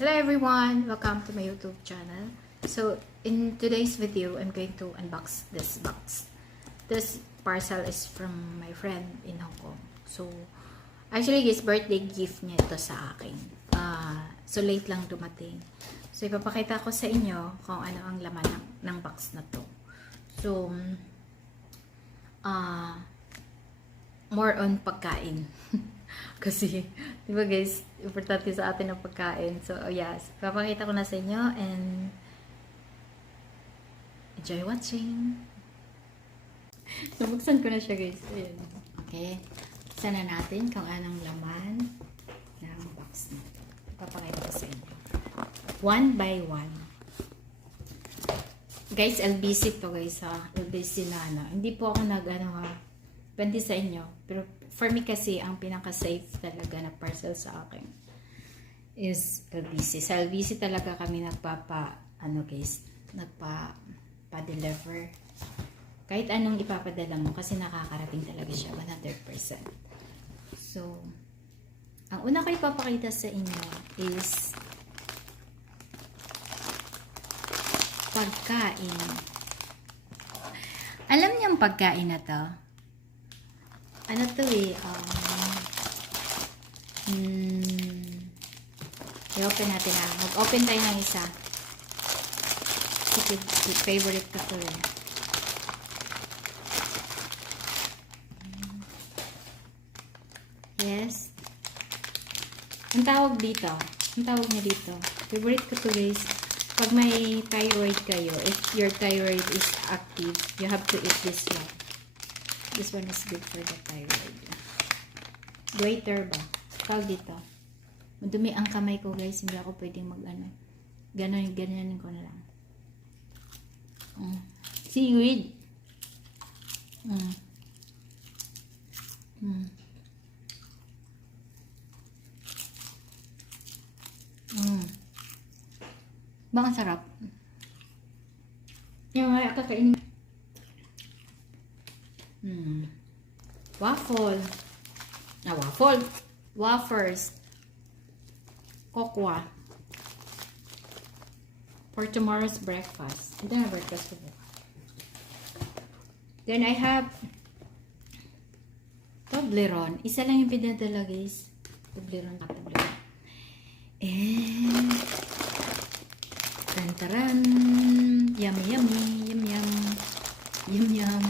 Hello everyone! Welcome to my YouTube channel. So, in today's video, I'm going to unbox this box. This parcel is from my friend in Hong Kong. So, actually guys, birthday gift niya ito sa akin. So, late lang dumating. So, ipapakita ko sa inyo kung ano ang laman ng box na to. So, more on pagkain. Kasi, di ba guys, importante sa atin ang pagkain. So, yes, papakita ko na sa inyo and enjoy watching. So, buksan ko na siya guys. Ayan. Okay. Buksan na natin kung anong laman ng box na ito. Papakita ko sa inyo. One by one. Guys, LBC to guys ha. LBC na ano. Hindi po ako depende sa inyo. Pero for me kasi, ang pinaka-safe talaga na parcel sa akin is LBC. Sa LBC talaga kami nagpa-deliver. Kahit anong ipapadala mo kasi nakakarating talaga siya 100%. So, ang una ko ipapakita sa inyo is pagkain. Alam niyo ang pagkain na to? Ano to eh, i-open natin na. Mag-open tayo ng isa. Favorite ko to eh. Yes. Ang tawag dito. Ang tawag niya dito. Favorite ko to guys. Pag may thyroid kayo, if your thyroid is active, you have to eat this one. This one is good for the thyroid. Goiter ba? Tawag dito. Madumi ang kamay ko guys. Hindi ako pwedeng ganyan ko na lang. Seaweed. Baka sarap. Yung mga kakainin. Waffle. Wafers. Cocoa. For tomorrow's breakfast. Ito na breakfast ko. Then I have Toblerone. Isa lang yung pinadala guys. Toblerone. And tantaran. Yummy, yummy. Yum, yum. Yum, yum.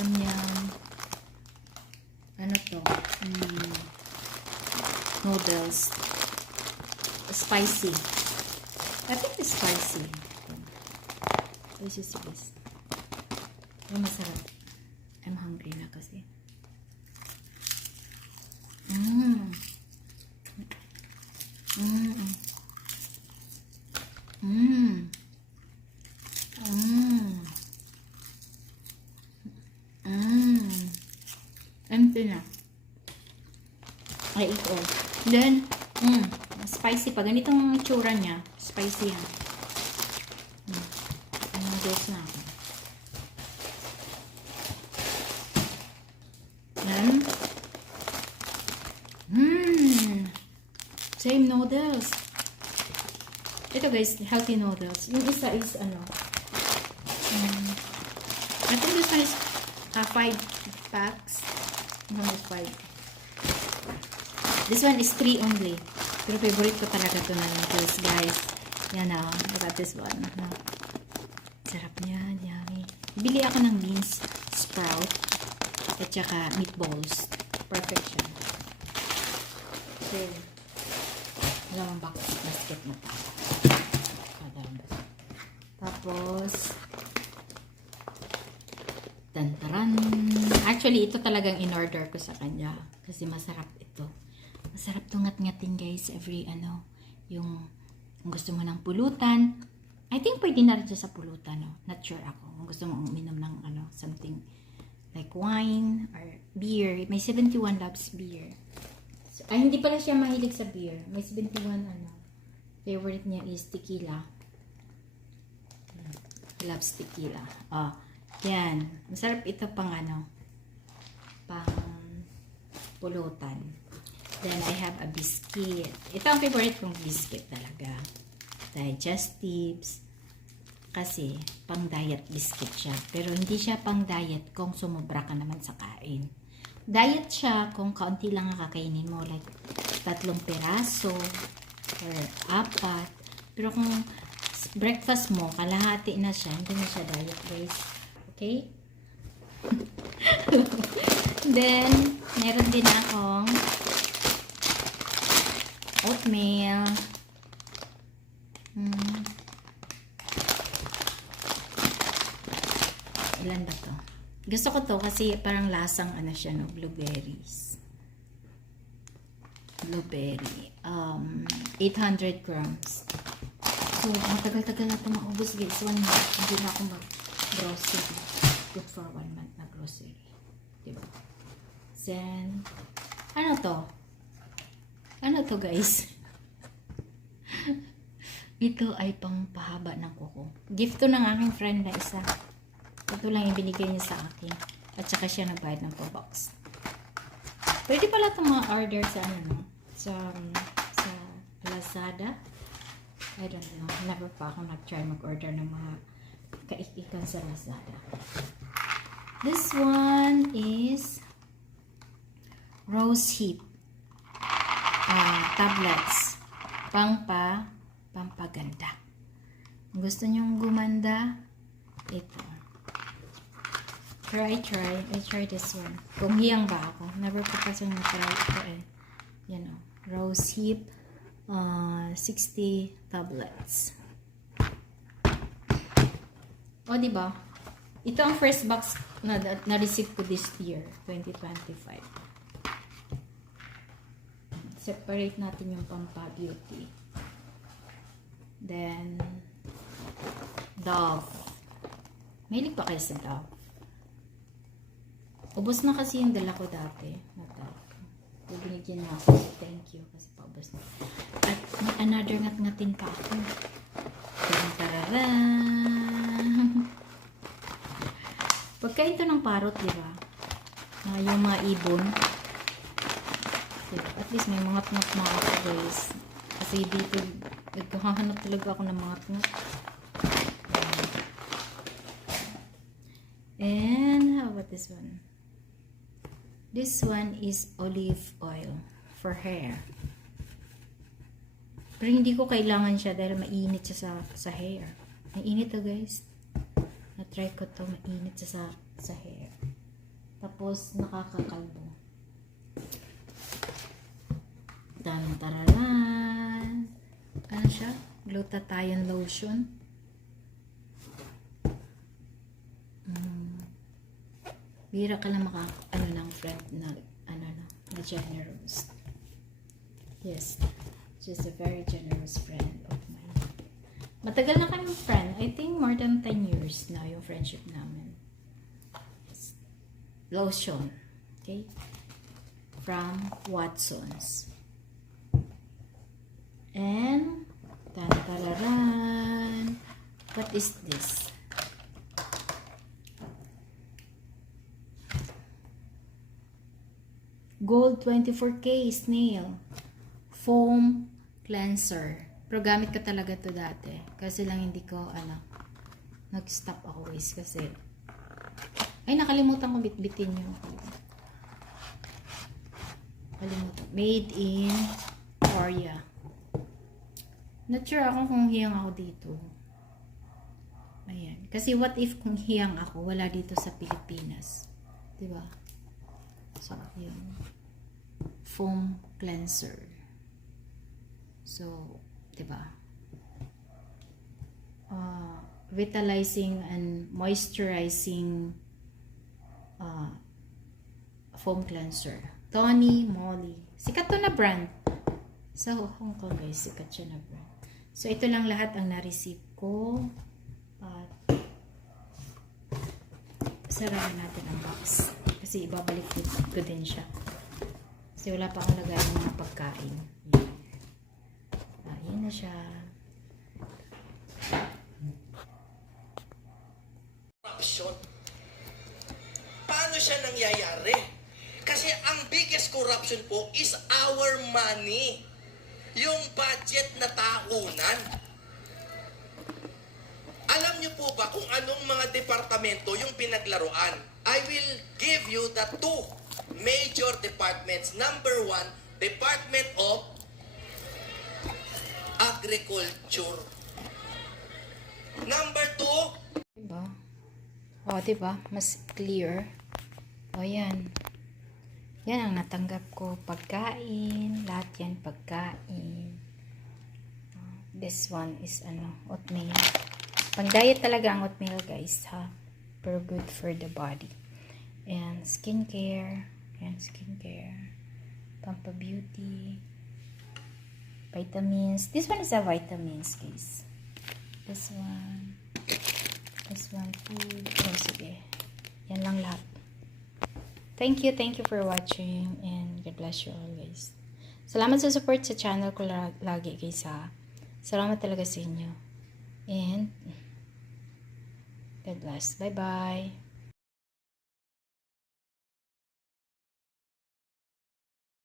Yum, yum. Ano to? Noodles. Spicy. I think it's spicy. This is this. Yung masarap. I'm hungry na kasi. Empty na. I eat all. Then, spicy pa. Ganitong itsura niya. Spicy yan. Noodles na ako. Then, same noodles. Ito guys, healthy noodles. Yung isa is I think this one is 5 packs. No, 5. This one is 3 only. Pero favorite ko talaga ito na noodles, guys. Yan na. Look at this one. Sarap niya. Yummy. Bili ako ng beans sprout at saka meatballs. Perfect siya. So, dalawang basket na tayo. Tapos, tantaran. Actually, ito talagang in-order ko sa kanya. Kasi masarap ito. Masarap to ngat-ngatin guys. Every yung kung gusto mo ng pulutan. I think pwede na rin sa pulutan. No? Not sure ako. Kung gusto mo uminom ng something like wine or beer. May 71 loves beer. So, hindi pala siya mahilig sa beer. May 71 favorite niya is tequila. He loves tequila. Yan. Masarap ito pang pang pulutan. Then, I have a biscuit. Ito ang favorite kong biscuit talaga. Digestives. Kasi, pang diet biscuit siya. Pero, hindi siya pang diet kung sumobra ka naman sa kain. Diet siya kung kaunti lang ang kakainin mo. Like, 3 piraso or 4. Pero kung breakfast mo, kalahati na siya, hindi na siya diet, guys. Okay? Then, meron din akong oatmeal. Ilan ba to? Gusto ko to kasi parang lasang ano siya, no? Blueberries. Blueberry. 800 grams. So, matagal-tagal na ito maubos, guys. 1 month. Hindi na ako mag-grocery. Good for 1 month na grocery. Diba? Then, ano to? Ano to, guys? Ito ay pang pahaba ng kuko. Gift to ng aking friend na isa. Ito lang yung binigay niya sa akin. At saka siya nagbayad ng box. Pwede pala itong mga order sa ano, no? Sa Lazada. I don't know. Never pa ako nag-try mag-order ng mga kaikikan sa Lazada. This one is Rose Hip tablets. Pampaganda. Kung gusto nyong gumanda, ito. Pero I try this one. Kung hiyang ba ako. Never pa kasi na-try ito eh. Yan o. Rose Hip 60 tablets. O, diba? Ito ang first box na-receive ko this year, 2025. Separate natin yung pampa-beauty. Then, Dove. Mahilig pa kayo sa Dove. Ubos na kasi yung dala ko dati. Na Dove. Binigyan na ako. Thank you. Kasi paubos na. At may another ngat-ngatin pa ako. Tararaan. Pagkain to ng parot, di ba? Yung mga ibon. At least may mga ngat na ako, guys. Kasi dito, nagkahanap talaga ako ng mga ngat. And how about this one? This one is olive oil for hair. Pero hindi ko kailangan siya dahil mainit siya sa hair. Mainit to, guys. Na-try ko to, mainit siya sa hair. Tapos, nakakakalbo. Tararan. Ano siya? Glutathione lotion. Bira ka lang ng friend na, na generous. Yes. She's a very generous friend of mine. Matagal na kaming friend. I think more than 10 years na yung friendship namin. Lotion. Okay? From Watsons. And, tantararan. What is this? Gold 24K snail foam cleanser. Pero gamit ko talaga to dati. Kasi lang hindi ko, nag-stop ako, guys. Kasi, ay, nakalimutan ko bitbitin yung, kalimutan. Made in Korea. Not sure ako kung hiyang ako dito. Ayan. Kasi what if kung hiyang ako, wala dito sa Pilipinas. Diba? So, yun. Foam cleanser. So, diba? Vitalizing and moisturizing foam cleanser. Tony Moly. Sikat to na brand. Sa Hong Kong, guys. Sikat siya na brand. So, ito lang lahat ang na-receive ko. At, sarahan natin ang box. Kasi ibabalik ko din siya. Kasi wala pa akong lagay ng mga pagkain. Ayan na siya. Paano siya nangyayari? Kasi ang biggest corruption po is our money. Yung budget na tahunan. Alam niyo po ba kung anong mga departamento yung pinaglaruan? I will give you the two major departments. Number one, Department of Agriculture. Number two, Diba? O, diba? Mas clear. O, yan. Yan ang natanggap ko. Pagkain. Lahat yan pagkain. This one is oatmeal. Pang diet talaga ang oatmeal, guys, ha? Pero good for the body. And skincare. Yan, skincare. Pampa-beauty. Vitamins. This one is a vitamins, guys. This one. This one, food. Yan, sige. Yan lang lahat. Thank you for watching. And God bless you all, guys. Salamat sa support sa channel ko lagi, guys, ha? Salamat talaga sa inyo. And God bless. Bye-bye.